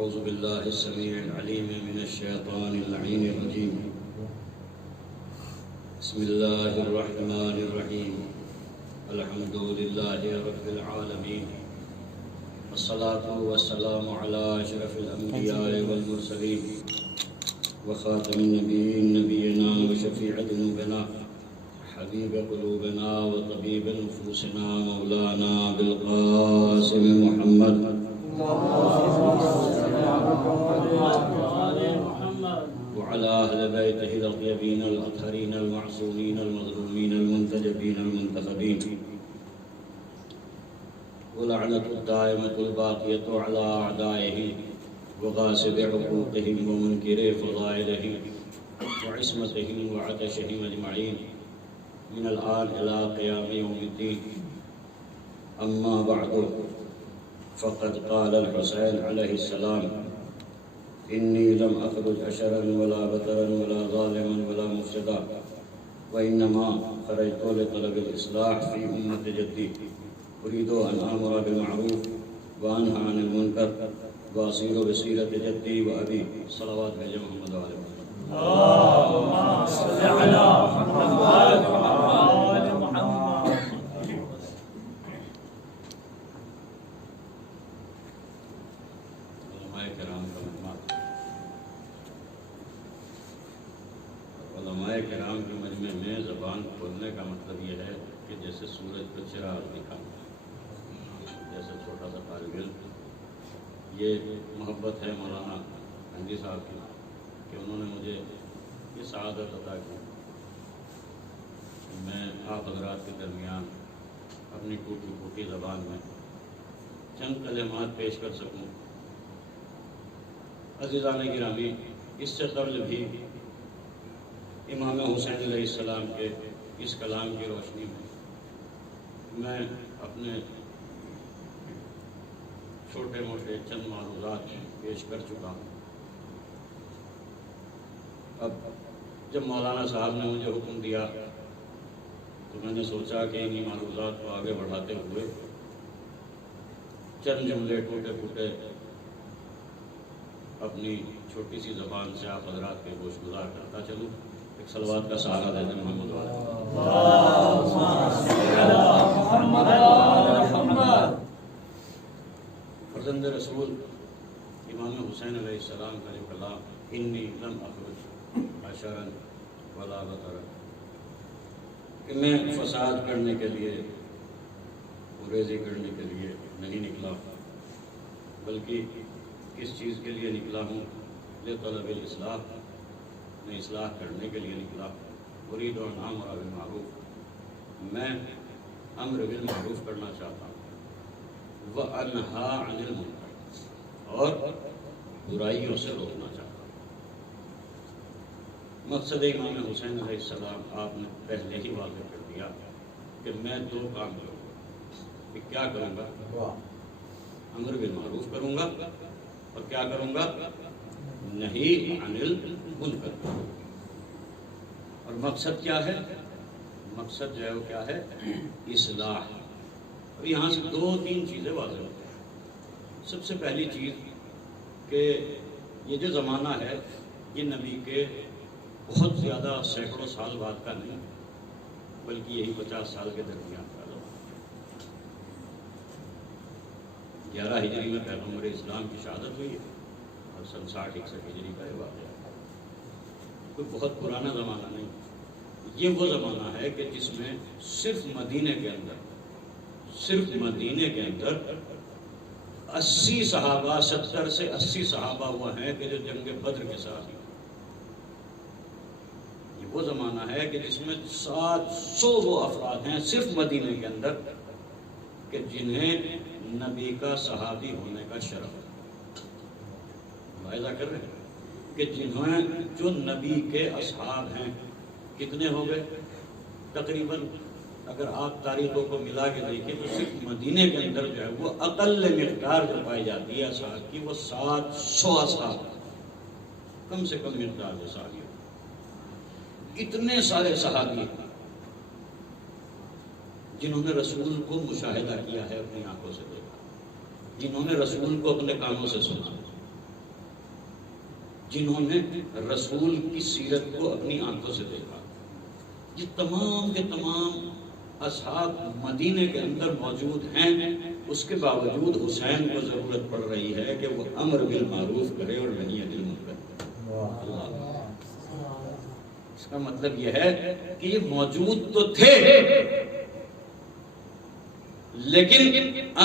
أعوذ بالله السميع العليم من الشيطان اللعين الرجيم. بسم الله الرحمن الرحيم. الحمد لله رب العالمين، والصلاة والسلام على أشرف الأنبياء والمرسلين وخاتم النبيين نبينا وشفيع ذنوبنا حبيب قلوبنا وطبيب نفوسنا مولانا بالقاسم محمد وعلى أهل بيته الطيبين الأطهرين المعصومين المظلومين المنتجبين المنتخبين، ولعنة الدائمة الباقية على أعدائهم وغاصب حقوقهم ومنكر فضائلهم وعصمتهم وعطشهم أجمعين من الآن إلى قيام يوم الدين. أما بعد، فقد قال الحسين عليه السلام: إني لم أخرج أشرا ولا بطرا ولا ظالما ولا مفسدا، وإنما خرجت لطلب الإصلاح في أمة جدي، أريد أن آمر بالمعروف وأنهى عن المنكر وأسير بسيرة جدي وأبي. صلوات بھیجے محمد وآل محمد. اللهم صل على محمد وآل محمد. علماء کرام کا مجمع، علماء کرام کے مجمع میں زبان کھولنے کا مطلب یہ ہے کہ جیسے سورج کو چراغ دکھانا، جیسے چھوٹا سا طالب علم. یہ محبت ہے مولانا گاندھی صاحب کی کہ انہوں نے مجھے یہ سعادت عطا کی کہ میں آپ حضرات کے درمیان اپنی ٹوٹی پھوٹی زبان میں چند کلمات پیش کر سکوں. عزیزان گرامی، اس سے قبل بھی امام حسین علیہ السلام کے اس کلام کی روشنی میں اپنے چھوٹے موٹے چند معروضات پیش کر چکا ہوں. اب جب مولانا صاحب نے مجھے حکم دیا تو میں نے سوچا کہ انہی معروضات کو آگے بڑھاتے ہوئے چند جملے ٹوٹے پھوٹے اپنی چھوٹی سی زبان سے آپ حضرات کے گوش گزار کرتا چلوں. ایک صلوات کا سہارا دیتے محمد والے. فرزند رسول امام حسین علیہ السلام کا جو کلام انی لم اخرج عشرا ولا بطرا، کہ میں فساد کرنے کے لیے، ریزی کرنے کے لیے نہیں نکلا، بلکہ کس چیز کے لیے نکلا ہوں؟ لطلب الاصلاح، میں اصلاح کرنے کے لیے نکلا. اريد ان آمر بالمعروف، میں امر بالمعروف کرنا چاہتا ہوں. وانہا عن المنکر، اور برائیوں سے روکنا چاہتا ہوں. مقصد امام حسین علیہ السلام آپ نے پہلے ہی واضح کر دیا کہ میں دو کام کروں گا. کہ کیا کروں گا؟ امر بالمعروف کروں گا، اور کیا کروں گا؟ نہی عن المنکر. اور مقصد کیا ہے؟ مقصد جو ہے وہ کیا ہے؟ اصلاح. اور یہاں سے دو تین چیزیں واضح ہوتی ہیں. سب سے پہلی چیز کہ یہ جو زمانہ ہے یہ نبی کے بہت زیادہ سینکڑوں سال بعد کا نہیں، بلکہ یہی 50 سال کے درمیان کا زمانہ. 11 ہجری میں پیغمبر اسلام کی شہادت ہوئی ہے، اور سن 60-61 ہجری کا یہ واقعہ ہے. کوئی بہت پرانا زمانہ نہیں. یہ وہ زمانہ ہے کہ جس میں صرف مدینے کے اندر 80 صحابہ، 70 سے 80 صحابہ ہوا ہیں کہ جو جنگ بدر کے ساتھ ہیں. یہ وہ زمانہ ہے کہ جس میں 700 وہ افراد ہیں صرف مدینے کے اندر کہ جنہیں نبی کا صحابی ہونے کا شرف ہے. ملاحظہ کر رہے ہیں کہ جو نبی کے اصحاب ہیں کتنے ہو گئے تقریباً؟ اگر آپ تاریخوں کو ملا کے دیکھیں تو صرف مدینے کے اندر جو ہے وہ اقل مقدار جو پائی جاتی ہے اصحاب کی، وہ 700 اصحاب، کم سے کم مقدار جو صحابی. اتنے سارے صحابی جنہوں نے رسول کو مشاہدہ کیا ہے، اپنی آنکھوں سے دیکھا، جنہوں نے رسول کو اپنے کانوں سے سنا، جنہوں نے رسول کی سیرت کو اپنی آنکھوں سے دیکھا. یہ تمام کے تمام اصحاب مدینے کے اندر موجود ہیں. اس کے باوجود حسین کو ضرورت پڑ رہی ہے کہ وہ امر بالمعروف کرے اور نہی عن المنکر. اس کا مطلب یہ ہے کہ یہ موجود تو تھے لیکن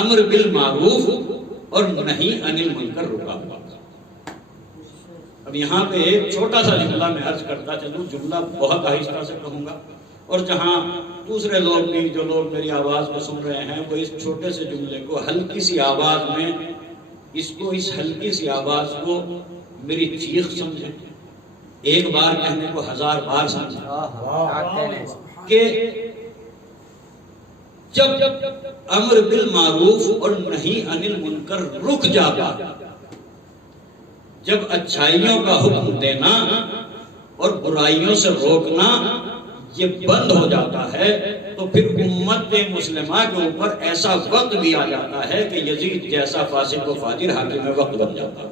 امر بالمعروف اور نہی عن المنکر رکا ہوا. اب یہاں پہ ایک چھوٹا سا جملہ میں عرض کرتا چلوں. جملہ بہت آہستہ سے کہوں گا اور جہاں دوسرے لوگ بھی جو لوگ میری آواز کو سن رہے ہیں وہ اس چھوٹے سے جملے کو ہلکی سی آواز میں اس ہلکی سی آواز کو میری چیخ سمجھیں. ایک بار کہنے کو 1000 بار سمجھیں کہ جب امر بالمعروف اور نہی عن المنکر رک جاتا، جب اچھائیوں کا حکم دینا اور برائیوں سے روکنا یہ بند ہو جاتا ہے، تو پھر امت مسلمہ کے اوپر ایسا وقت بھی آ جاتا ہے کہ یزید جیسا فاسق و فاجر حاکم وقت بن جاتا ہے.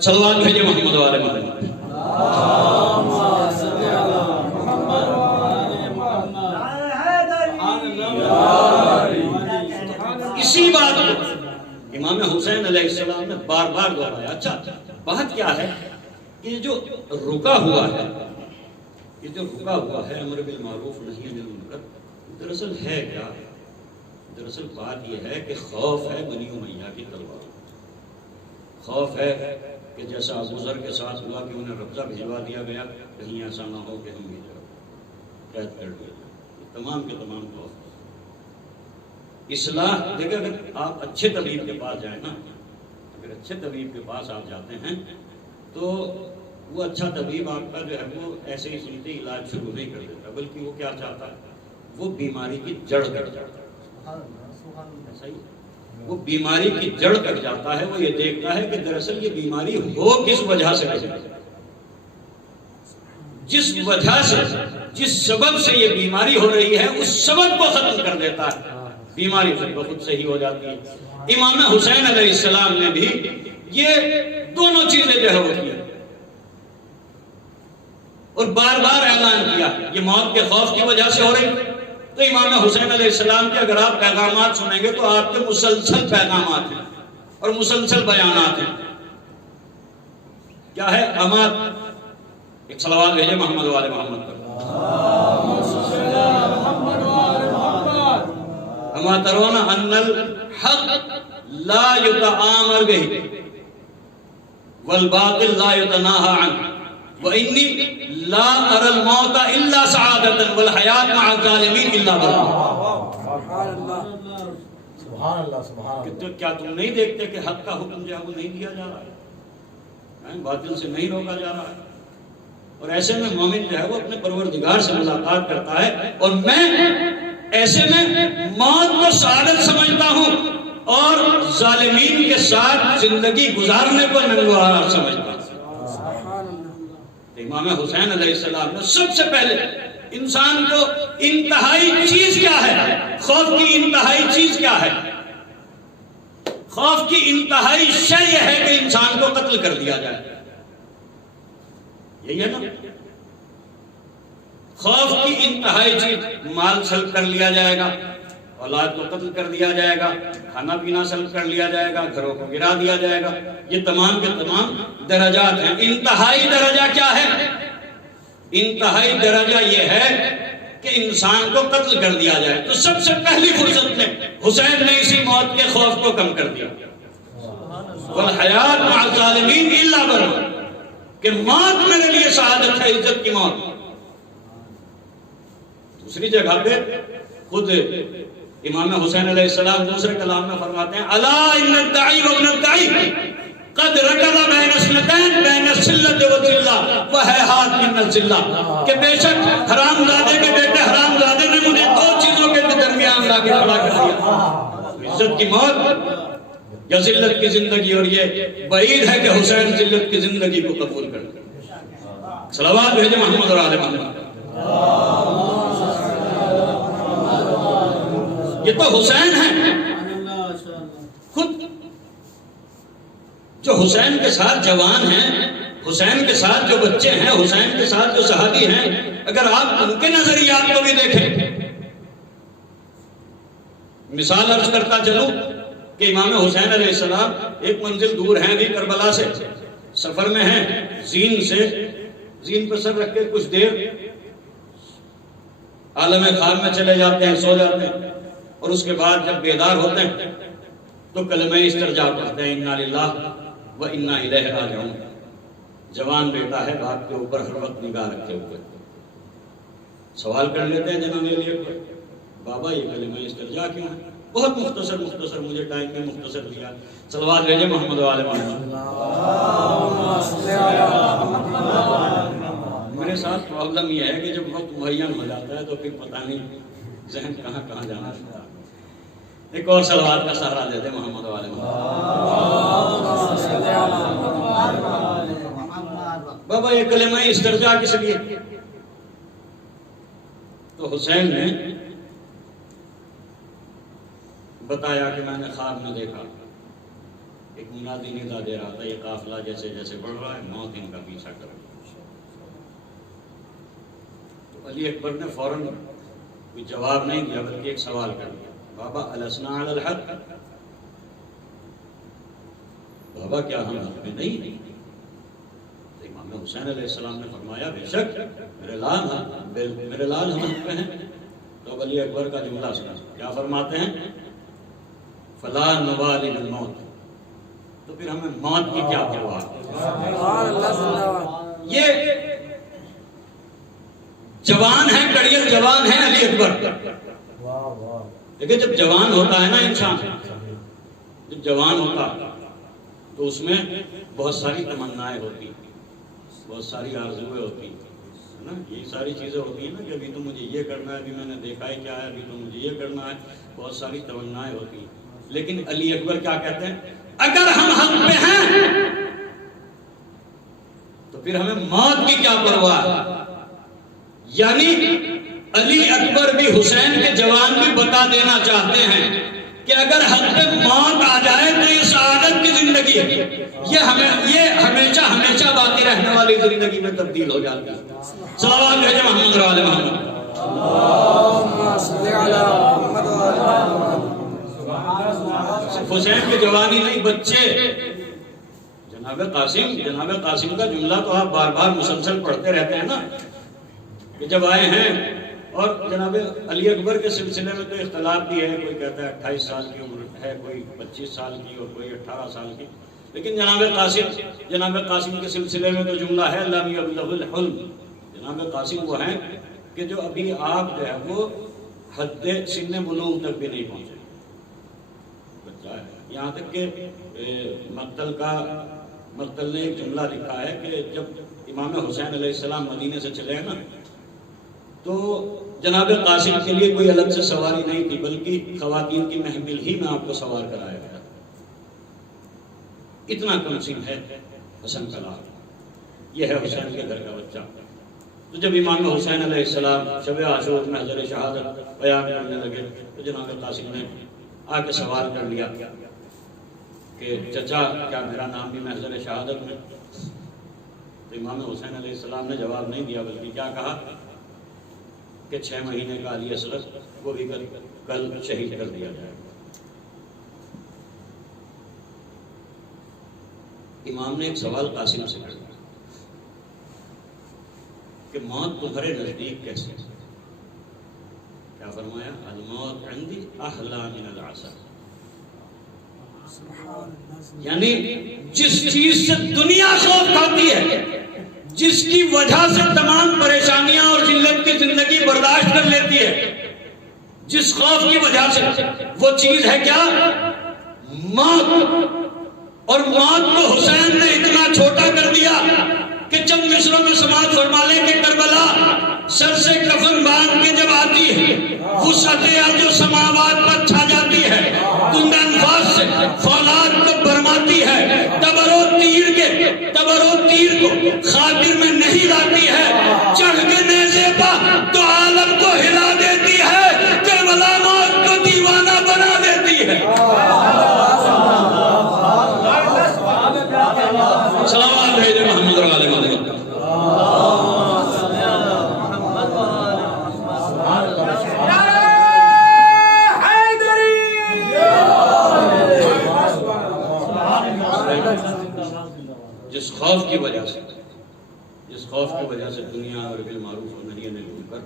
صلوات بھیجے محمد والے محمد. اسی بات کو امام حسین علیہ السلام نے بار بار دہرایا. اچھا بات کیا ہے کہ یہ جو رکا ہوا ہے امر بالمعروف نہی عن المنکر، دراصل ہے کیا؟ دراصل بات یہ ہے کہ خوف ہے بنی امیہ کی تلوار. خوف ہے کہ جیسا ابو ذر کے ساتھ ہوا کہ انہیں ربضہ بھجوا دیا گیا، کہیں ایسا نہ ہو کہ ہم بھی قید کر دیے جائیں. تمام کے تمام خوف. اصلاح دیکھیں، اگر آپ اچھے طبیب کے پاس جائیں نا، اگر اچھے طبیب کے پاس آپ جاتے ہیں تو وہ اچھا طبیب آپ کا جو ہے وہ ایسے ہی سنتے علاج شروع نہیں کر دیتا، بلکہ وہ کیا چاہتا ہے؟ وہ بیماری کی جڑ کٹ جاتا ہے. صحیح، وہ بیماری کی جڑ کٹ جاتا ہے. وہ یہ دیکھتا ہے کہ دراصل یہ بیماری ہو کس وجہ سے ہے، جس وجہ سے، جس سبب سے یہ بیماری ہو رہی ہے اس سبب کو ختم کر دیتا ہے، بیماری خود سے ہی ہو جاتی ہے. امام حسین علیہ السلام نے بھی یہ دونوں چیزیں جو ہے وہ کی اور بار بار اعلان کیا یہ موت کے خوف کی وجہ سے ہو رہی. تو امام حسین علیہ السلام کے اگر آپ پیغامات سنیں گے تو آپ کے مسلسل پیغامات ہیں اور مسلسل بیانات ہیں. کیا ہے؟ ایک صلوات بھیجے محمد والے محمد پر. اما ترون ان الحق لا يتآمر به والباطل لا يتناهى عنه وإني لا أرى الموت إلا سعادة والحياة مع الظالمين إلا برا. سبحان اللہ. کیا تم نہیں دیکھتے کہ حق کا حکم جو ہے وہ نہیں دیا جا رہا ہے، باطل سے نہیں روکا جا رہا ہے؟ اور ایسے میں مومن جو ہے وہ اپنے پروردگار سے ملاقات کرتا ہے. اور میں ایسے میں موت کو سعادت سمجھتا ہوں اور ظالمین کے ساتھ زندگی گزارنے کو ننگوار سمجھتا ہوں. امام حسین علیہ السلام نے سب سے پہلے انسان کو انتہائی چیز کیا ہے، خوف کی انتہائی چیز کیا ہے؟ خوف کی انتہائی شے یہ ہے کہ انسان کو قتل کر دیا جائے. یہی ہے نا خوف کی انتہائی چیز. مال سلب کر لیا جائے گا، اولاد کو قتل کر دیا جائے گا، کھانا پینا سلب کر لیا جائے گا، گھروں کو گرا دیا جائے گا. یہ تمام کے تمام درجات ہیں. انتہائی درجہ کیا ہے؟ انتہائی درجہ یہ ہے کہ انسان کو قتل کر دیا جائے. تو سب سے پہلی فرصت میں حسین نے اسی موت کے خوف کو کم کر دیا. والحیات مع الظالمین الا برا، کہ موت میرے لیے سعادت ہے، عزت کی موت. دوسری جگہ پہ خود امام حسین علیہ السلام دوسرے کلام میں فرماتے ہیں الا ان الداعی وابن الداعی قد رکض بین اثنتین بین السلۃ والذلہ وہیہات من الذلہ، کہ بے شک حرام زادے کے بیٹے حرام زادے نے مجھے دو چیزوں کے درمیان لا کے کھڑا کر دیا، عزت کی موت یا ذلت کی زندگی. اور یہ بعید ہے کہ حسین ذلت کی زندگی کو قبول کر لے. صلوات بھیجے محمد اور آل محمد. یہ تو حسین ہیں. خود جو حسین کے ساتھ جوان ہیں، حسین کے ساتھ جو بچے ہیں، حسین کے ساتھ جو صحابی ہیں، اگر آپ ان کے نظریات کو بھی دیکھیں، مثال عرض کرتا چلوں کہ امام حسین علیہ السلام ایک منزل دور ہیں ابھی کربلا سے، سفر میں ہیں، زین پر سر رکھ کے کچھ دیر عالم خواب میں چلے جاتے ہیں، سو جاتے ہیں، اور اس کے بعد جب بیدار ہوتے ہیں تو کلمہ استرجاع پڑھتے ہیں، انا للہ و انا الیہ راجعون۔ جوان بیٹا ہے، باپ کے اوپر ہر وقت نگاہ رکھے ہوئے سوال کر لیتے ہیں جناب علی اکبر، بابا یہ کلمہ استرجاع کیوں ہے؟ بہت مختصر، مجھے ٹائم میں مختصر دیا، صلوات بھیجے محمد و آل محمد۔ میرے ساتھ پرابلم یہ ہے کہ جب وقت مہین ہو جاتا ہے تو پھر پتہ نہیں ذہن کہاں جانا چاہتا ہے۔ ایک اور صلوات کا سہارا دے دے محمد و آل محمد۔ بابا یہ کلمہ استرجاع کس لیے؟ تو حسین نے بتایا کہ میں نے خواب میں دیکھا ایک منادی ندا دے رہا تھا، یہ قافلہ جیسے جیسے بڑھ رہا ہے موت ان کا پیچھا کر رہی ہے۔ تو علی اکبر نے فوراً کوئی جواب نہیں دیا بلکہ ایک سوال کر دیا، بابا السنا علی الحق، بابا کیا ہم حق میں نہیں؟ تو امام حسین علیہ السلام نے فرمایا بے شک میرے لال ہم حق میں ہیں۔ تو اب علی اکبر کا جملہ سنا، کیا فرماتے ہیں؟ فلا نوالی بالموت، تو پھر ہمیں موت کی کیا پرواہ؟ یہ جوان ہے، کڑیل جوان ہے علی اکبر۔ لیکن جب جوان ہوتا ہے نا انسان، جب جوان ہوتا تو اس میں بہت ساری تمنائیں ہوتی، بہت ساری آرزویں ہوتی ہے نا، یہ ساری چیزیں ہوتی ہیں نا کہ ابھی تو مجھے یہ کرنا ہے، ابھی میں نے دیکھا ہے کیا ہے، ابھی تو مجھے یہ کرنا ہے، بہت ساری تمنائیں ہوتی ہیں۔ لیکن علی اکبر کیا کہتے ہیں؟ اگر ہم حق پہ ہیں تو پھر ہمیں موت کی کیا پرواہ؟ یعنی علی اکبر بھی حسین کے جوان بھی بتا دینا چاہتے ہیں کہ اگر حق پہ موت آ جائے تو یہ سعادت کی زندگی ہے، یہ ہمیشہ باقی رہنے والی زندگی میں تبدیل ہو جاتی ہے۔ صلوات بھیجے محمد و آل محمد۔ حسین کی جوانی نہیں، بچے، جناب قاسم کا جملہ تو آپ بار بار مسلسل پڑھتے رہتے ہیں نا کہ جب آئے ہیں، اور جناب علی اکبر کے سلسلے میں تو اختلاف بھی ہے، کوئی کہتا ہے 28 سال کی عمر ہے، کوئی 25 سال کی اور کوئی 18 سال کی، لیکن جناب قاسم کے سلسلے میں تو جملہ ہے لم یبلغ الحلم، جناب قاسم وہ ہیں کہ جو ابھی آپ جو ہے وہ حد سن بلوغ تک بھی نہیں پہنچے، بچہ ہے۔ یہاں تک کہ مقتل نے ایک جملہ لکھا ہے کہ جب امام حسین علیہ السلام مدینے سے چلے نا تو جناب قاسم کے لیے کوئی الگ سے سواری نہیں تھی، بلکہ خواتین کی محفل ہی میں آپ کو سوار کرایا گیا، اتنا کمسن ہے حسن کا لال، یہ ہے حسین کے گھر کا بچہ۔ تو جب امام حسین علیہ السلام شب عاشور میں حضر شہادت بیان کرنے لگے تو جناب قاسم نے آ کے سوال کر لیا کہ چچا کیا میرا نام بھی محضر شہادت میں؟ تو امام حسین علیہ السلام نے جواب نہیں دیا بلکہ کیا کہا کہ 6 مہینے کا علی اصغر وہ بھی کل شہید کر دیا جائے گا۔ امام نے ایک سوال قاسم سے کر دیا کہ موت تمہارے نزدیک کیسے؟ کیا فرمایا؟ الموت عندی احلی من العسل، یعنی جس چیز سے دنیا خوف کھاتی ہے، جس کی وجہ سے تمام پریشانیاں اور ذلت کی زندگی برداشت کر لیتی ہے، جس خوف کی وجہ سے، وہ چیز ہے کیا؟ موت۔ اور موت کو حسین نے اتنا چھوٹا کر دیا کہ چند مصروں میں سماعت فرما لیں کہ کربلا سر سے کفن باندھ کے جب آتی ہے، وسعت ارض و سماوات پر چھا جاتی ہے، تند انفاس سے فولاد کو برماتی ہے، تبر و تیر کو خاطر میں نہیں لاتی ہے، چڑھ کے نیزے پا تو عالم کو ہلا دیتی ہے، کربلا موت کو دیوانہ بنا دیتی ہے۔ جس خوف کی وجہ سے دنیا اور بالمعروف و نہی عن المنکر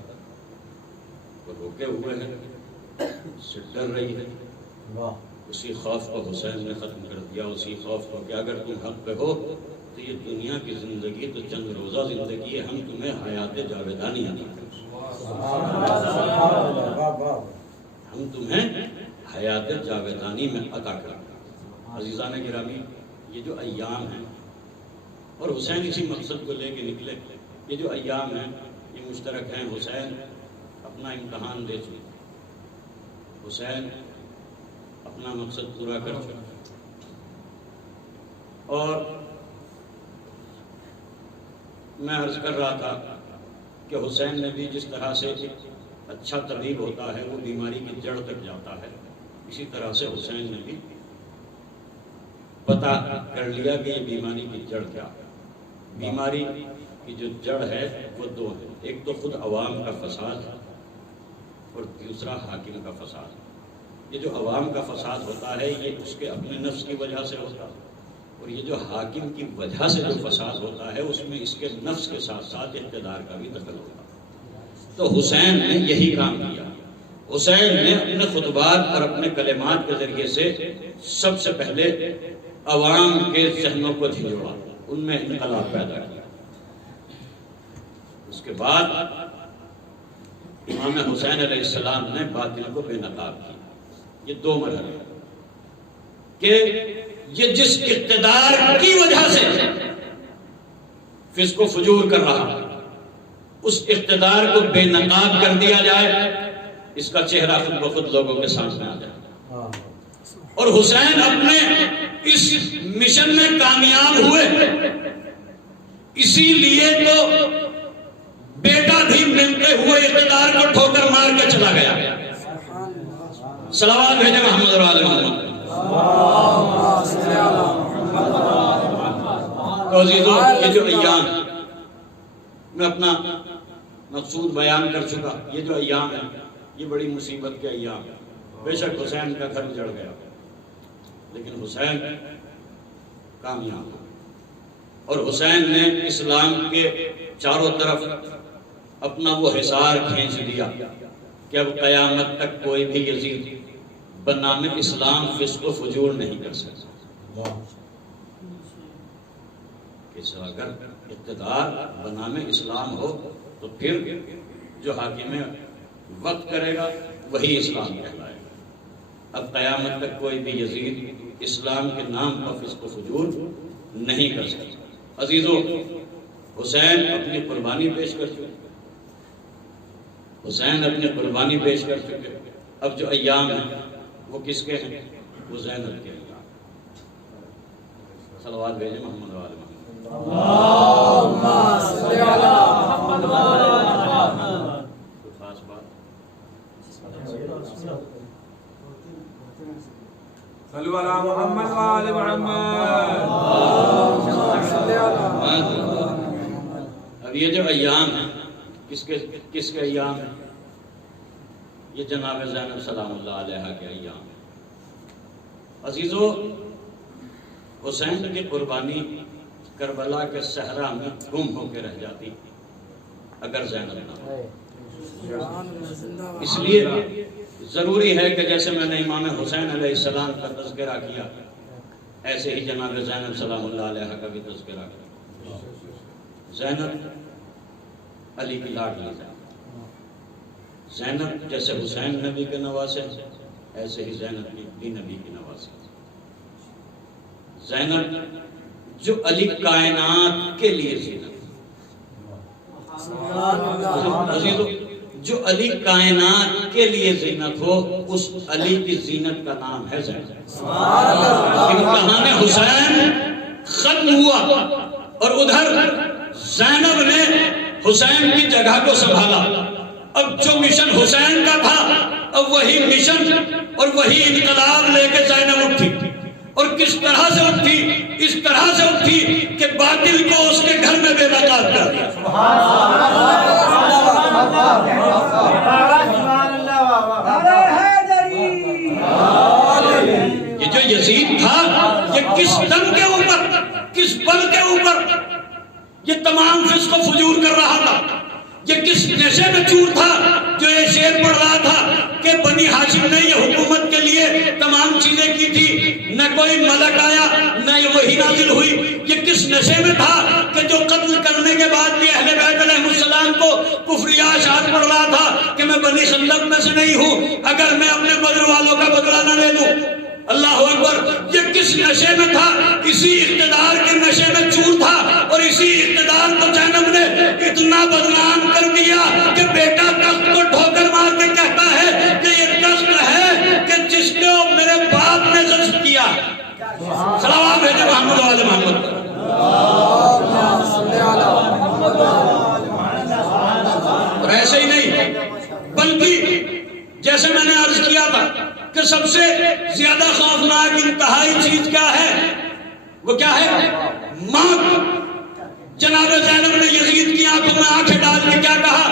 کو روکے ہوئے ہیں، سے ڈر رہی ہے، اسی خوف کو حسین نے ختم کر دیا، اسی خوف کو کہ اگر تم حق پہ ہو تو یہ دنیا کی زندگی تو چند روزہ زندگی ہے، ہم تمہیں حیات جاویدانی عطا کریں، ہم تمہیں حیات جاویدانی میں عطا کریں۔ عزیزان گرامی، یہ جو ایام ہیں، اور حسین اسی مقصد کو لے کے نکلے، یہ جو ایام ہیں یہ مشترک ہیں۔ حسین اپنا امتحان دے چکے، حسین اپنا مقصد پورا کر چکے، اور میں عرض کر رہا تھا کہ حسین نے بھی جس طرح سے اچھا طبیب ہوتا ہے وہ بیماری کی جڑ تک جاتا ہے، اسی طرح سے حسین نے بھی پتہ کر لیا کہ یہ بیماری کی جڑ کیا ہے۔ بیماری کی جو جڑ ہے وہ دو ہے، ایک تو خود عوام کا فساد ہے اور دوسرا حاکم کا فساد ہے۔ یہ جو عوام کا فساد ہوتا ہے یہ اس کے اپنے نفس کی وجہ سے ہوتا ہے، اور یہ جو حاکم کی وجہ سے جو فساد ہوتا ہے اس میں اس کے نفس کے ساتھ ساتھ اقتدار کا بھی دخل ہوتا ہے۔ تو حسین نے یہی کام کیا، حسین نے اپنے خطبات اور اپنے کلمات کے ذریعے سے سب سے پہلے عوام کے ذہنوں کو جھنجھوڑا، ان میں انقلاب پیدا کیا۔ اس کے بعد امام حسین علیہ السلام نے باطل کو بے نقاب کیا۔ یہ دو مرحلے کہ یہ جس اقتدار کی وجہ سے فسق و فجور کر رہا اس اقتدار کو بے نقاب کر دیا جائے، اس کا چہرہ خود بخود لوگوں کے سامنے آ جائے۔ اور حسین اپنے اس مشن میں کامیاب ہوئے، اسی لیے تو بیٹا بھی ملتے ہوئے اقتدار کو ٹھوکر مار کے چلا گیا۔ صلوات بھیجے محمد اور آل محمد۔ تو عزیزوں، یہ جو ایام، میں اپنا مقصود بیان کر چکا، یہ جو ایام ہے یہ بڑی مصیبت کے ایام ہے۔ بے شک حسین کا گھر جڑ گیا، لیکن حسین کامیاب ہو، اور حسین نے اسلام کے چاروں طرف اپنا وہ حصار کھینچ دیا کہ اب قیامت تک کوئی بھی یزید بنام اسلام فسق و فجور نہیں کر سکتا۔ اگر اقتدار بنام اسلام ہو تو پھر جو حاکم وقت کرے گا وہی اسلام کہلائے گا۔ اب قیامت تک کوئی بھی یزید اسلام کے نام پر فسق و فجور نہیں کر سکتا۔ عزیزوں، حسین اپنی قربانی پیش کر چکے، حسین اپنی قربانی پیش کر چکے۔ اب جو ایام ہیں وہ کس کے ہیں؟ وہ زینب کے ایام۔ صلوات بھیجیں محمد وآل محمد۔ اللہم صلی علی محمد وآل محمد۔ کوئی خاص بات؟ صلو علی محمد وآل محمد۔ اب یہ جو ایام ہیں کس کے ایام ہیں؟ یہ جناب زینب سلام اللہ علیہ کے ایام ہیں۔ عزیزو، حسین کی قربانی کربلا کے صحرا میں گم ہو کے رہ جاتی اگر زینب نہ ہو۔ اس لیے ضروری ہے کہ جیسے میں نے امام حسین علیہ السلام کا تذکرہ کیا، ایسے ہی جناب زینب سلام اللہ علیہ کا بھی تذکرہ کیا۔ زینب علی کی لاڈلی زینب جیسے حسین نبی کے نواسے، ایسے ہی زینب بھی نبی کی نواسے۔ زینب جو علی کائنات کے لیے زینت، عزیزو جو علی کائنات کے لیے زینت ہو، اس علی کی زینت کا نام ہے زینب۔ امتحان حسین ختم ہوا اور ادھر زینب نے حسین کی جگہ کو سنبھالا۔ اب جو مشن حسین کا تھا، اب وہی مشن اور وہی انقلاب لے کے زینب اٹھی، اور کس طرح سے اٹھی؟ اس طرح سے اٹھی کہ باطل کو اس کے گھر میں بے نقاب کر دیا۔ یہ جو یزید تھا یہ کس دم کے اوپر، کس بل کے اوپر یہ تمام فسق و فجور کر رہا تھا؟ یہ کس نشے میں چور تھا جو یہ شعر پڑھ رہا تھا کہ بنی ہاشم نے یہ حکومت کے لیے تمام چیزیں کی تھی، نہ کوئی ملک آیا نہ یہ وحی نازل ہوئی؟ یہ کس نشے میں تھا کہ جو قتل کرنے کے بعد بھی اہل بیت علیہ السلام کو کفریہ اشعار پڑھ رہا تھا کہ میں بنی خندق میں سے نہیں ہوں اگر میں اپنے بدر والوں کا بدلہ نہ لے لوں؟ اللہ اکبر! یہ کس نشے میں تھا؟ اسی اقتدار کے نشے میں چور تھا، اور اسی اقتدار کو زینب نے اتنا بدنام کر دیا کہ بیٹا تخت کو ٹھوکر مار کے کہتا ہے کہ یہ تخت ہے کہ جس کو میرے باپ نے غصب کیا۔ صلوات بھیجے محمد و آل محمد پر۔ اور ایسے ہی نہیں بلکہ جیسے میں نے عرض کیا تھا کہ سب سے زیادہ خوفناک انتہائی چیز کیا ہے؟ وہ کیا ہے؟ موت۔ جناب زینب نے یزید کی آنکھوں میں آنکھیں ڈال کے کیا کہا؟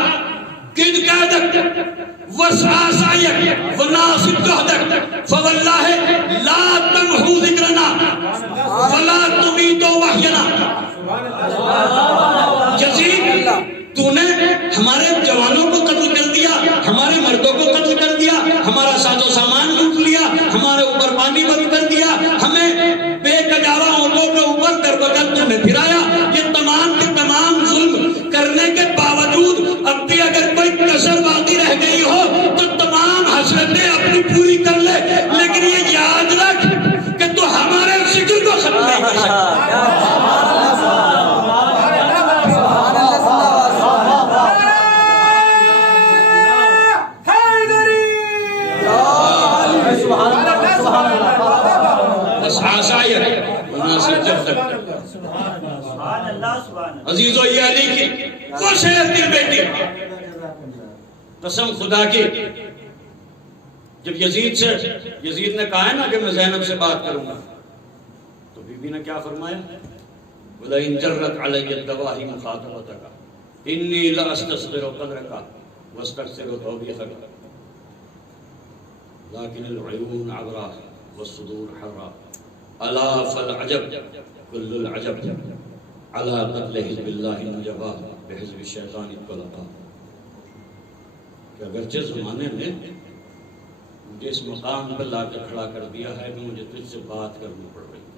قد قیدک وسعاسائک وناصب جہدک فواللہ لا تمحو ذکرنا ولا تمیتو وحینا۔ یزید، تو نے ہمارے جوانوں کو قتل کر دیا، ہمارے مردوں کو قتل کر دیا، ہمارا ساز و سامان لوٹ لیا، ہمارے اوپر پانی بند کر دیا، ہمیں بے کجاوہ اونٹوں کے اوپر در بدر تم نے پھرایا۔ یہ تمام کے تمام ظلم کرنے کے باوجود اب بھی اگر کوئی کسر باقی رہ گئی ہو تو تمام حسرتیں اپنی پوری کر لے، لیکن یہ یاد رکھ کہ تو ہمارے ذکر کو ختم نہیں کر سکتا۔ عزیزو، یہ علی کی وہ شہر کی بیٹی، قسم خدا کی، جب یزید نے کہا ہے نا کہ میں زینب سے بات کروں گا، تو بی بی نے کیا فرمایا؟ وَلَئِن جَرَّتْ عَلَيَّ الدَّوَاهِ مُخَاطَبَتَكَ إِنِّي لَأَسْتَصْغِرُ قَدْرَكَ وَأَسْتَكْثِرُ ثَوْبِيَكَ لَكِنِ الْعُيُونَ عَبْرَةٌ وَالصُّدُورُ حَرَّةٌ أَلَا فَالْعَجَبُ كُلُّ الْعَجَبِ عَلَى قَتْلِ حِزْبِ اللَّهِ النُّجَبَاءِ بِحِزْبِ الشَّيْطَانِ الطُّلَقَاءِ۔ کہ اگرچہ زمانے میں مجھے اس مقام پر لا کے کھڑا کر دیا ہے کہ مجھے تجھ سے بات کرنی پڑ رہی ہے،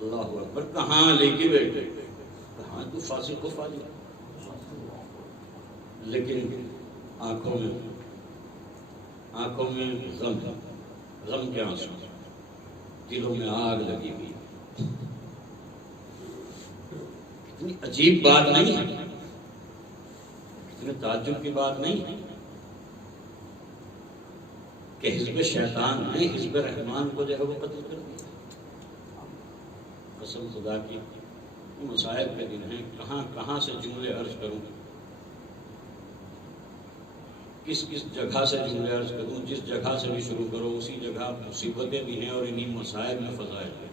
اللہ اکبر! کہاں لے کے بیٹھے، کہاں تو فاسق و فاجر، لیکن آنکھوں میں غم کے آنسو، دلوں میں آگ لگی ہوئی۔ کتنی عجیب بات نہیں ہے، کتنے تعجب کی بات نہیں ہے کہ حزب شیطان نے حزب رحمان کو جو ہے وہ قتل کر دیا۔ قسم خدا کی، مصائب کے دن ہیں، کہاں سے جملے عرض کروں، کس جگہ سے جملے عرض کروں، جس جگہ سے بھی شروع کرو اسی جگہ مصیبتیں بھی ہیں اور انہی مصائب میں فضائل ہیں۔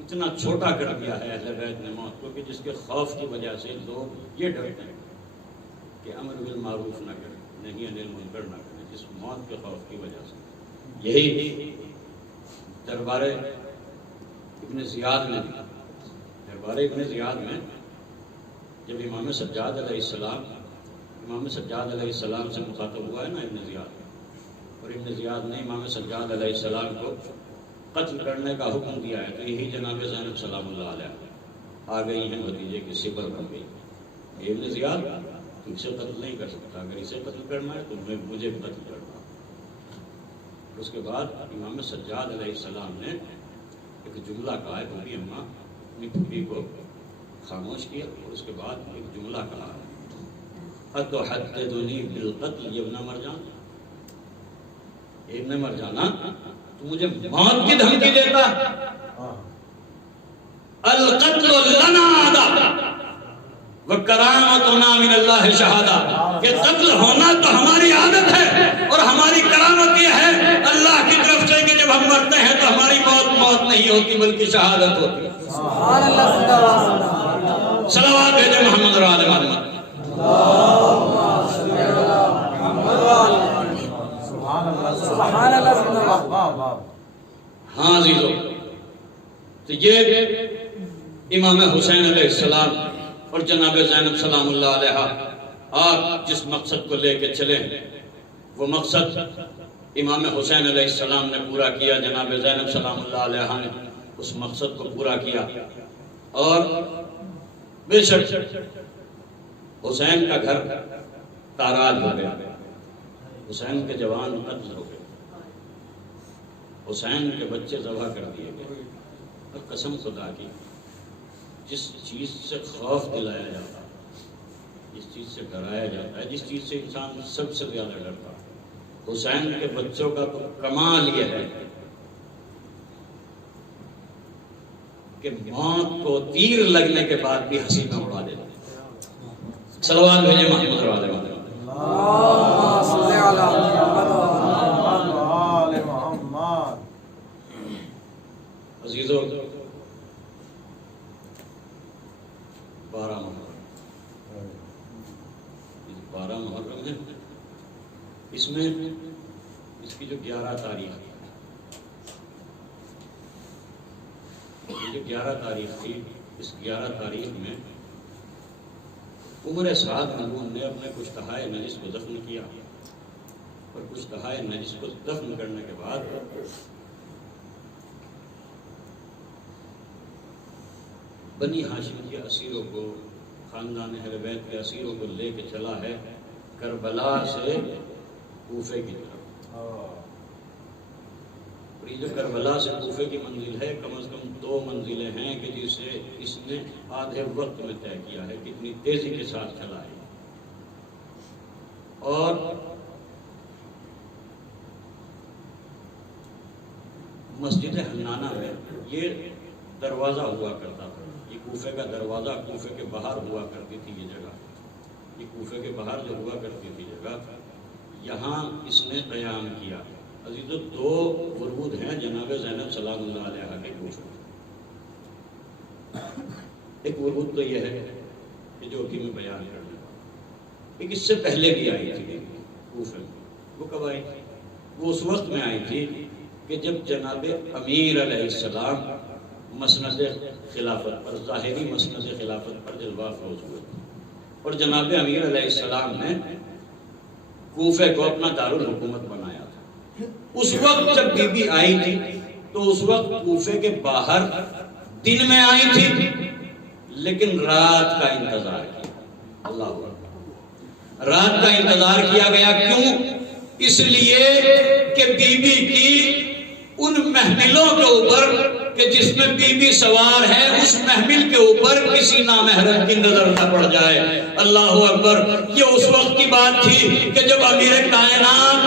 اتنا چھوٹا کر دیا ہے اہل بیت نے موت کو کہ جس کے خوف کی وجہ سے لوگ یہ ڈرتے ہیں کہ امر بالمعروف نہ کریں، نہیں انل منکر نہ کریں، جس موت کے خوف کی وجہ سے۔ یہی دربار ابن زیاد میں جب امام سجاد علیہ السلام سے مخاطب ہوا ہے نا ابن زیاد، اور ابن زیاد نے امام سجاد علیہ السلام کو قتل کرنے کا حکم دیا ہے، تو یہی جناب زینب سلام اللہ علیہ آ گئی ہیں بھتیجے کی سبر بن گئی۔ ابن زیاد تم سے قتل نہیں کر سکتا، اگر اسے قتل کرنا ہے تو مجھے بھی قتل کرنا۔ اس کے بعد امام سجاد علیہ السلام نے ایک جملہ کہا ہے، پھوپھی اماں اپنی پھوپھی کو خاموش کیا، اور اس کے بعد ایک جملہ کہا ہے، اتحدثنی بالقتل یا ابن مرجان، ابن مرجانہ تو مجھے موت کی دھمکی دیتا، القتل لنا عادہ وکرامتنا من اللہ شہادہ، کہ قتل ہونا تو ہماری عادت ہے اور ہماری کرامت یہ ہے اللہ کی طرف سے کہ جب ہم مرتے ہیں تو ہماری موت نہیں ہوتی بلکہ شہادت ہوتی ہے۔ سبحان اللہ، صلوات بھیجے محمد و آل محمد۔ سبحان اللہ۔ ہاں عزیزو، تو یہ امام حسین علیہ السلام اور جناب زینب سلام اللہ علیہ آپ جس مقصد کو لے کے چلے وہ مقصد امام حسین علیہ السلام نے پورا کیا، جناب زینب سلام اللہ علیہ نے اس مقصد کو پورا کیا، اور بے شک حسین کا گھر تاراج ہو گیا، حسین کے جوان قتل ہو گئے، حسین کے بچے ذبح کر دیے گئے، اور قسم خدا کی جس چیز سے خوف دلایا جاتا ہے، جس چیز سے ڈرایا جاتا ہے، جس چیز سے انسان سب سے زیادہ ڈرتا ہے، حسین کے بچوں کا تو کمال یہ ہے کہ موت کو تیر لگنے کے بعد بھی ہنسی میں اڑا دیتے ہیں۔ صلوات بھیجے محمد روالے والے اللہم صلی علی محمد وآل محمد۔ عزیزو، 12 محرم ہے، اس میں اس کی جو 11 تاریخ ہے، یہ جو 11 تاریخ تھی، اس 11 تاریخ میں عمر سعد ملعون نے اپنے کچھ تہائے نجس کو دفن کیا، اور کچھ تہائے نجس کو دفن کرنے کے بعد بنی ہاشم کے اسیروں کو، خاندان اہل بیت کے اسیروں کو لے کے چلا ہے کربلا سے کوفے کی طرف، اور یہ جو کربلا سے کوفے کی منزل ہے کم از کم 2 منزلیں ہیں کہ جسے اس نے آدھے وقت میں طے کیا ہے، کتنی تیزی کے ساتھ چلا ہے، اور مسجد حنانہ میں یہ دروازہ ہوا کرتا تھا، یہ کوفے کا دروازہ، کوفے کے باہر ہوا کرتی تھی یہ جگہ، یہ کوفے کے باہر جو ہوا کرتی تھی جگہ، یہاں اس نے قیام کیا۔ عزیزو، 2 ورود ہیں جناب زینب سلام اللہ علیہ کے کوفے میں۔ ایک ورود تو یہ ہے کہ جو ابھی میں بیان کرنے والا، ایک اس سے پہلے بھی آئی تھی کوفے میں۔ وہ کب آئی تھی؟ وہ اس وقت میں آئی تھی کہ جب جناب امیر علیہ السلام مسند خلافت پر، ظاہری مسند خلافت پر جلوہ افروز ہوئے، اور جناب امیر علیہ السلام نے کوفے کو اپنا دارالحکومت بنایا تھا۔ اس وقت جب بی بی آئی تھی تو اس وقت کوفے کے باہر دن میں آئی تھی، لیکن رات کا انتظار کیا۔ اللہ اکبر، رات کا انتظار کیا گیا، کیوں؟ اس لیے کہ بی بی کی ان محملوں کے اوپر کہ جس میں بی بی سوار ہے، اس محمل کے اوپر کسی نامحرم کی نظر نہ پڑ جائے۔ اللہ اکبر، یہ اس وقت کی بات تھی کہ جب امیر کائنات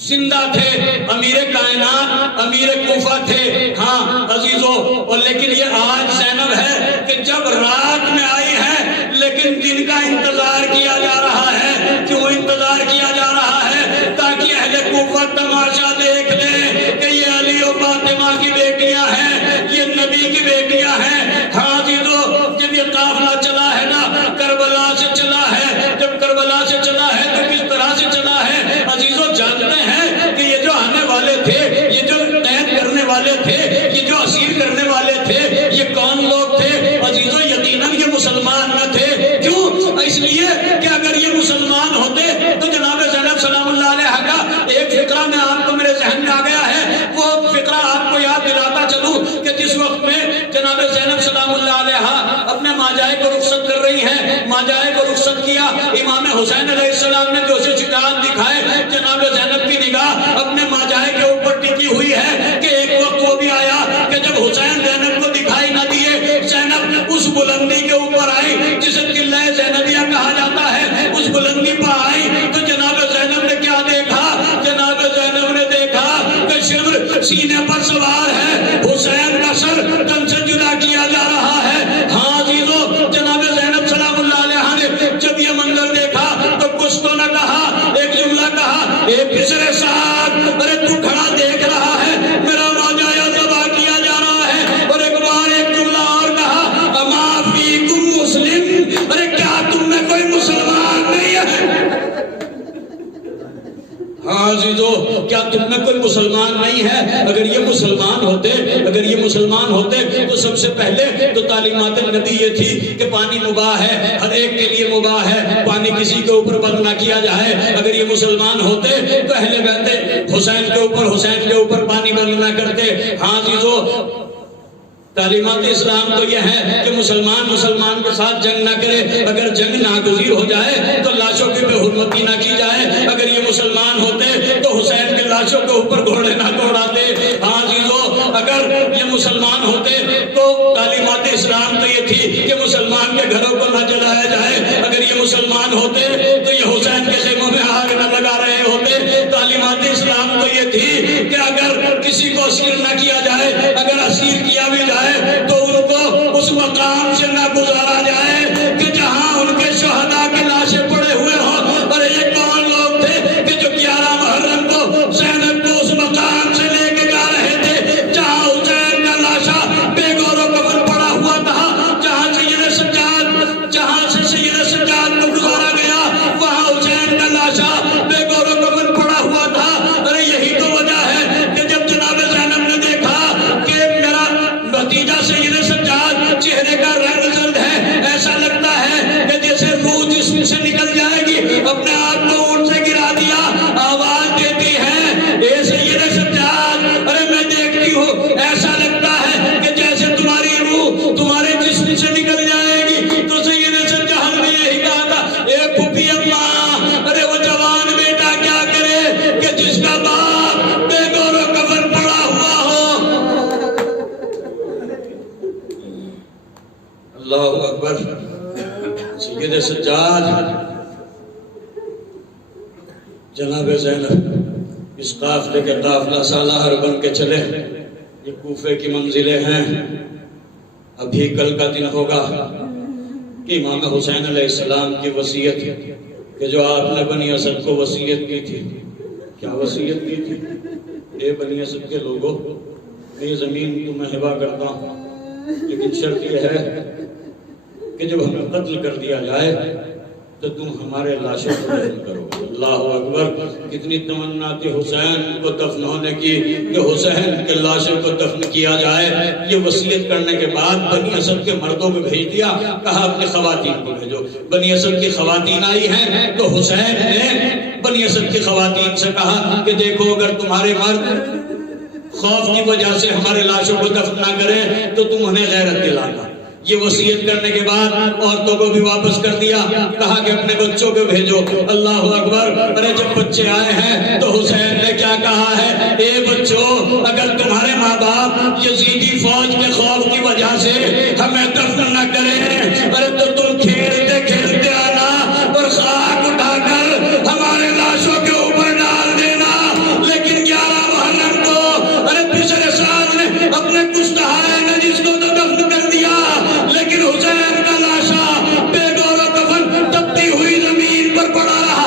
زندہ تھے، امیر کائنات امیر کوفہ تھے۔ ہاں عزیزو، اور لیکن یہ آج زینب ہے کہ جب رات میں آئی ہے لیکن دن کا انتظار کیا جا رہا ہے۔ کیوں انتظار کیا جا رہا ہے؟ تاکہ اہل کوفہ تماشا دیکھ لیں کہ یہ علی و فاطمہ کی بیٹیاں ہیں، یہ نبی کی بیٹیاں ہیں۔ ہاں عزیزو، جب یہ قافلہ چلا ہے نا، کربلا سے چلا ہے، جب کربلا سے چلا ہے تو کس طرح سے چلا ہے؟ عزیزو، جانتے ہیں کہ یہ جو آنے والے تھے، یہ جو قید کرنے والے تھے، یہ جو اسیر کرنے والے تھے، یہ کون لوگ تھے؟ عزیزو، یقیناً یہ مسلمان نہ تھے۔ کیوں؟ اس لیے کہ اگر یہ مسلمان ہوتے تو جناب زینب سلام اللہ علیہ کا ایک فقرہ میں آپ کو میرے ذہن میں آ گیا ہے، وہ فقرہ آپ کو یاد دلاتا چلوں کہ جس وقت میں جناب زینب سلام اللہ علیہ اپنے ماجائے کو رخصت کر رہی ہیں، ماجائے کو رخصت کیا، امام حسین علیہ السلام نے جوش و شجاعت دکھائے، جناب زینب کی نگاہ اپنے ماجائے کے اوپر ٹکی ہوئی ہے کہ ایک وقت وہ بھی آیا کہ جب حسین زینب کو دکھائی نہ دیے، زینب اس بلندی کے اوپر آئی جسے قلعہ زینبیہ کہا جاتا ہے، اس بلندی پر آئی تو جناب زینب نے کیا دیکھا؟ جناب زینب نے دیکھا کہ شمر سینے پر سوار ہے، حسین کا سر تن سے جدا کیا جا رہا ہے۔ ہاں عزیزو، جناب زینب سلام اللہ علیہ نے جب یہ منظر دیکھا تو کچھ تو نہ کہا، ایک جملہ کہا، اے پسر سعد تم میں کوئی مسلمان نہیں ہے؟ اگر یہ مسلمان ہوتے تو سب سے پہلے تو تعلیمات نبی یہ تھی کہ پانی مباح ہے، ہر ایک کے لیے مباح ہے، پانی کسی کے اوپر بند نہ کیا جائے۔ اگر یہ مسلمان ہوتے تو اہل بیت حسین کے اوپر پانی بند نہ کرتے۔ ہاں عزیزو، تعلیمات اسلام تو یہ ہے کہ مسلمان کے ساتھ جنگ نہ کرے، اگر جنگ ناگزیر ہو جائے تو لاشوں کی بے حرمتی نہ کی جائے۔ اگر یہ مسلمان ہوتے تو حسین کے لاشوں کے اوپر گھوڑے نہ دوڑاتے۔ ہاں عزیزو، اگر یہ مسلمان ہوتے تو تعلیمات اسلام تو یہ تھی کہ مسلمان کے گھروں کو نہ جلایا جائے۔ اگر یہ مسلمان ہوتے تو یہ حسین کے خیموں میں آگ نہ لگا رہے ہوتے۔ تعلیمات اسلام تو یہ تھی کہ اگر کسی کو اسیر نہ کیا جائے، اگر اسیر کیا بھی جائے تو ان کو اس مقام سے نہ گزارا جائے کہ جہاں ان کے شہداء کی لاشیں پڑے ہوئے ہوں۔ اور یہ کون لوگ تھے کہ جو 11 محرم کو زینب کو اس مقام سے لے کے جا رہے تھے جہاں حسین کا لاشا بے گور و کفن پڑا ہوا تھا، جہاں سے سید سجاد کو گزارا گیا وہاں حسین کا لاشا بے گور و کفن پڑا ہوا تھا۔ ارے یہی تو وجہ ہے کہ جب جناب زینب نے دیکھا کہ میرا بھتیجا سید سجاد چہرے کا رنگ زرد ہے، ایسا لگتا ہے کہ جیسے روح جسم سے نکل جائے گی، اپنے آپ کو اونٹ سے گرا دیا، آواز دیتی ہے اے سید سجاد، ارے میں دیکھتی ہوں ایسا لگتا ہے کہ جیسے تمہاری روح تمہارے جسم سے نکل جائے گی۔ تو سید سجاد نے یہی کہا تھا، اے پھوپھی اماں، ارے وہ جوان بیٹا کیا کرے کہ جس کا باپ بے گور و کفن پڑا ہوا ہو۔ اللہ اکبر۔ سید سجاد، جناب زینب اس قافلے کے قافلہ سالار بن کے چلے۔ یہ کوفے کی منزلیں ہیں۔ ابھی کل کا دن ہوگا کہ امام حسین علیہ السلام کی وصیت کہ جو آپ نے بنی اسد کو وصیت کی تھی، کیا وصیت کی تھی؟ اے بنی اسد کے لوگوں، میں یہ زمین تمہیں ہبہ کرتا ہوں، لیکن شرط یہ ہے کہ جب ہمیں قتل کر دیا جائے تو تم ہمارے لاشوں کو دفن کرو۔ اللہ اکبر۔ کتنی تمنا تھی حسین کو دفن ہونے کی کہ حسین کے لاشوں کو دفن کیا جائے۔ یہ وصیت کرنے کے بعد بنی اسد کے مردوں کو بھیج دیا، کہا اپنی خواتین کو بھیجو۔ بنی اسد کی خواتین آئی ہیں تو حسین نے بنی اسد کی خواتین سے کہا کہ دیکھو، اگر تمہارے مرد خوف کی وجہ سے ہمارے لاشوں کو دفن نہ کریں تو تم انہیں غیرت دلانا۔ یہ وصیت کرنے کے بعد عورتوں کو بھی واپس کر دیا، کہا کہ اپنے بچوں کو بھیجو۔ اللہ اکبر۔ ارے جب بچے آئے ہیں تو حسین نے کیا کہا ہے، اے بچوں، اگر تمہارے ماں باپ یزیدی فوج کے خوف کی وجہ سے ہمیں دفن نہ کریں، ارے تو تم کھیلتے کھیلتے آنا اور خاک اٹھا کر ہمارے لاشوں کے اوپر ڈال دینا۔ لیکن 11 محرم کو ارے بشر سعد نے اپنے کشتہائے نے جس کو تو دفن کر دیا، لیکن حسین کا لاشا بے گور و کفن تپتی ہوئی زمین پر پڑا رہا۔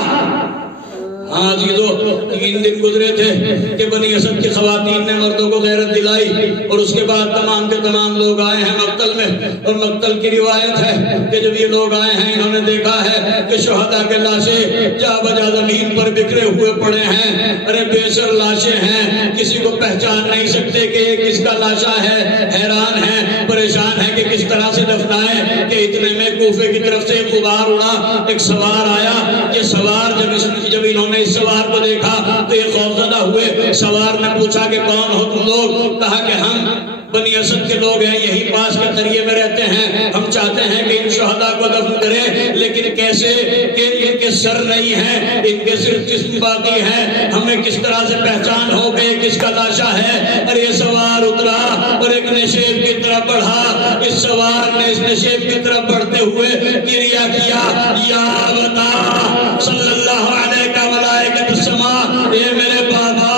ہاں عزیزو، 3 دن گزرے تھے کہ بنی اسد کی خواتین نے مردوں کو غیرت دلائی، اور اس کے بعد تمام کے تمام لوگ آئے ہیں مقتل میں۔ اور مقتل کی روایت ہے کہ جب یہ لوگ آئے ہیں انہوں نے دیکھا ہے کہ شہداء کے لاشیں جا بجا زمین پر بکھرے ہوئے پڑے ہیں۔ ارے بے سر لاشیں ہیں، کسی کو پہچان نہیں سکتے کہ یہ کس کا لاشا ہے۔ حیران ہیں، پریشان ہیں کہ کس طرح سے دفنائے کہ اتنے میں کوفے کی طرف سے ایک غبار اڑا، ایک سوار آیا۔ یہ سوار جب انہوں نے اس سوار کو دیکھا تو یہ خوفزدہ ہوئے۔ سوار نے پوچھا کہ کون ہو تم لوگ؟ کہا کہ ہم بنی اسد کے لوگ ہیں، یہی پاس کے قریے میں رہتے ہیں، ہم چاہتے ہیں کہ ان شہداء کو دفن کریں، لیکن کیسے کہ ان کے سر نہیں ہیں، ان کے صرف جسم باقی ہیں، ہمیں کس طرح سے پہچان ہو کہ کس کا لاشا ہے؟ اور یہ سوار اترا اور ایک نشیب کی طرف بڑھا۔ اس سوار نے اس نشیب کی طرف بڑھتے ہوئے کریا کیا، یا بتا صلی اللہ علیہ کا ملائکۃ السماء، اے میرے بابا،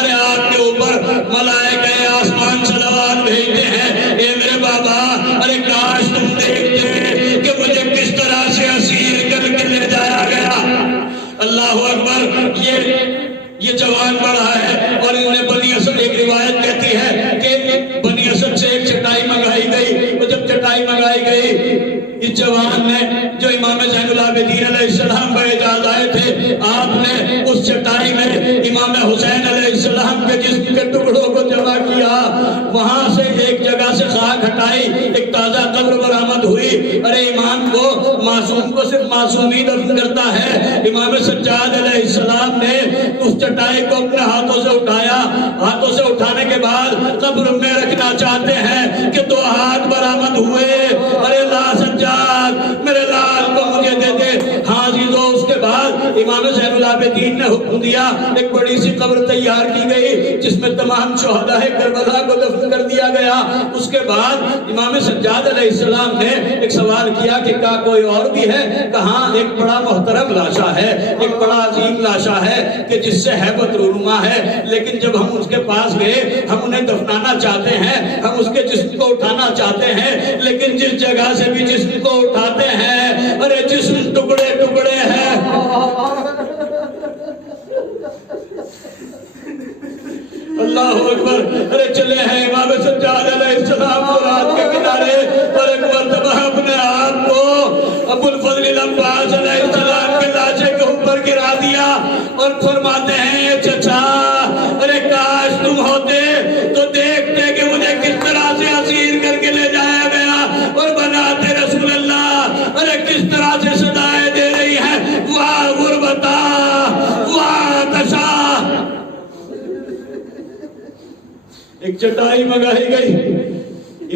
ارے آپ کے اوپر ملائکہ آسمان صلوات بھیجتے ہیں، اے میرے بابا، ارے کاش تم دیکھتے کہ مجھے کس طرح سے اسیر کر کے لے جایا گیا۔ اللہ اکبر۔ یہ جوان بڑھا ہے، اور انہیں بنی اسد، ایک روایت کہتی ہے کہ بنی اسد سے ایک چٹائی منگائی گئی، اور جب چٹائی منگائی گئی اس جوان نے، جو امام زین العابدین علیہ السلام باعجاز آئے تھے، آپ نے اس چٹائی میں امام حسین علیہ آگ ہٹائی، ایک تازہ قبر برآمد ہوئی۔ ارے امام کو، معصوم کو صرف معصوم ہی دفن کرتا ہے۔ امام سجاد علیہ السلام نے اس چٹائی کو اپنے ہاتھوں سے اٹھایا، ہاتھوں سے اٹھانے کے بعد قبر میں رکھنا چاہتے ہیں کہ 2 ہاتھ برآمد ہوئے۔ ارے لا سجاد میرے لال کو مجھے دے دے۔ ہاں عزیزو، اس کے بعد امام زین العابدین نے حکم دیا، ایک بڑی سی قبر تیار کی گئی جس میں تمام شہداء کربلا کو دفن کر دیا گیا۔ اس کے بعد امام سجاد علیہ السلام نے ایک سوال کیا کہ کیا کوئی اور بھی ہے؟ کہاں ایک بڑا محترم لاشا ہے، ایک بڑا عظیم لاشا ہے کہ جس سے ہیبت رونما ہے، لیکن جب ہم اس کے پاس گئے، ہم انہیں دفنانا چاہتے ہیں، ہم اس کے جسم کو اٹھانا چاہتے ہیں، لیکن جس جگہ سے بھی جسم کو اٹھاتے ہیں، ارے جسم ٹکڑے ٹکڑے ہیں۔ اللہ اکبر۔ ارے چلے ہیں امام سجاد علیہ السلام فرات کے کنارے، اور ایک مرتبہ اپنے آپ کو ابو الفضل العباس علیہ السلام کے لاشے کے اوپر گرا دیا اور فرماتے ہیں چچا، ارے کاش تم ہوتے تو دیکھتے کہ مجھے کس طرح سے اسیر کر کے لے جایا گیا اور بناتے رسول اللہ۔ ارے کس طرح سے صدائیں دے رہی ہیں، واہ غربتا، واہ تشا۔ ایک چٹائی منگائی گئی،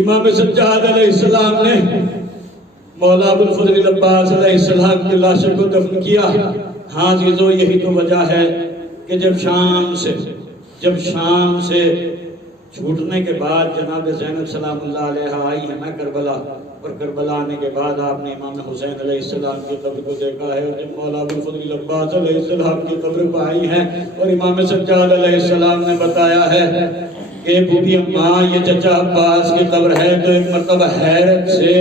امام سجاد علیہ السلام نے مولا ابو الفضل العباس علیہ السلام کے لاشے کو دفن کیا۔ ہاں عزیزو، یہی تو وجہ ہے کہ جب شام سے چھوٹنے کے بعد جناب زینب سلام اللہ علیہ آئی ہے نا کربلا، اور کربلا آنے کے بعد آپ نے امام حسین علیہ السلام کی قبر کو دیکھا ہے، اور جب مولا ابو الفضل العباس علیہ السلام کی قبر پہ آئی ہے اور امام سجاد علیہ السلام نے بتایا ہے کہ بی بی اماں یہ چچا عباس کی قبر ہے، تو ایک مرتبہ حیرت سے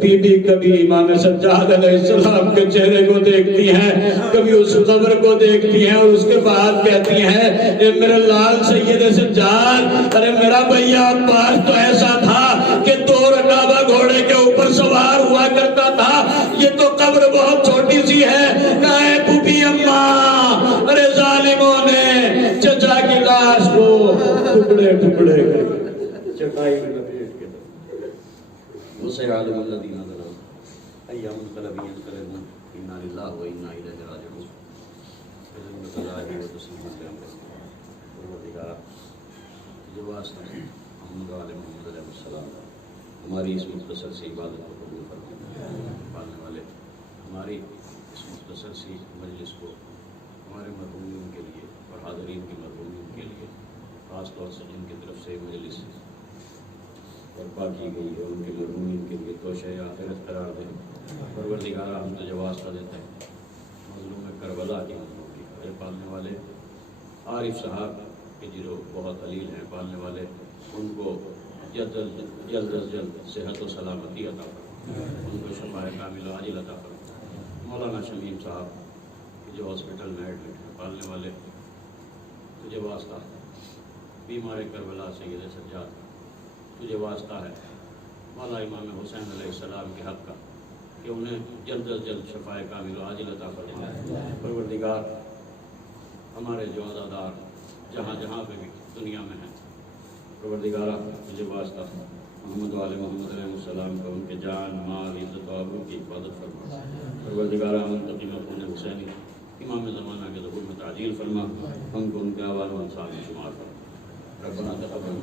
بی بی کبھی امام سجاد علیہ السلام کے چہرے کو دیکھتی ہیں، کبھی اس قبر کو دیکھتی ہیں، اور اس کے بعد کہتی ہیں اے میرے لال سید سجاد، ارے میرا بھیا عباس تو ایسا تھا کہ 2 رکابہ گھوڑے کے اوپر سوار ہوا کرتا تھا، یہ تو قبر بہت چھوٹی سی ہے۔ کہا ہے بی بی اماں، ارے ظالموں نے چچا کی لاش کو ٹکڑے ٹکڑے چٹائی میں لپیٹ کے اسے عالم الذین ظلموا ایام القلب ينقلبون انا للہ و انا الیہ راجعون۔ خدمت اللہ و تسلیم علیہ پروردگار، جو واسطہ محمد و آل محمد علیہ السلام، ہماری اس مختصر سی عبادت کو قبول فرمائے۔ پالنے والے ہماری اس مختصر سی مجلس کو ہمارے مرحومین کے لیے اور حاضرین کی مرحومین کے لیے خاص طور سے جن کی طرف سے مجلس برپا کی گئی ہے ان کے مرحومین کے لیے توشہ آخرت قرار دیں۔ پروردگارہ ہم تجھے واسطہ دیتے ہیں مظلوم کربلا کی مظلوم کی، اے پالنے والے عارف صاحب کے جو بہت علیل ہیں، پالنے والے ان کو جلد از جلد صحت و سلامتی عطا فرما، ان کو شفاء کامل و عاجل عطا فرما۔ مولانا شمیم صاحب جو ہاسپٹل میں ایڈمٹ ہیں، پالنے والے تجھے واسطہ بیمار کربلا سید سجاد، تجھے واسطہ ہے مولا امام حسین علیہ السلام کے حق کا کہ انہیں جلد از جلد شفاء کامل و عاجل عطا فرما۔ پروردگار ہمارے جو عزادار جہاں جہاں پہ بھی دنیا میں ہیں، پروردگارہ تجھے واسطہ محمد و آل محمد علیہ السلام کو ان کے جان مال عزت و آبرو کی حفاظت فرما۔ پروردگارہ منتقم اپنے حسینی امام زمانہ کے ظہور میں تعجیل فرما، ہم کو ان کے احوال و انصار میں شمار فرما۔ ربنا تقبل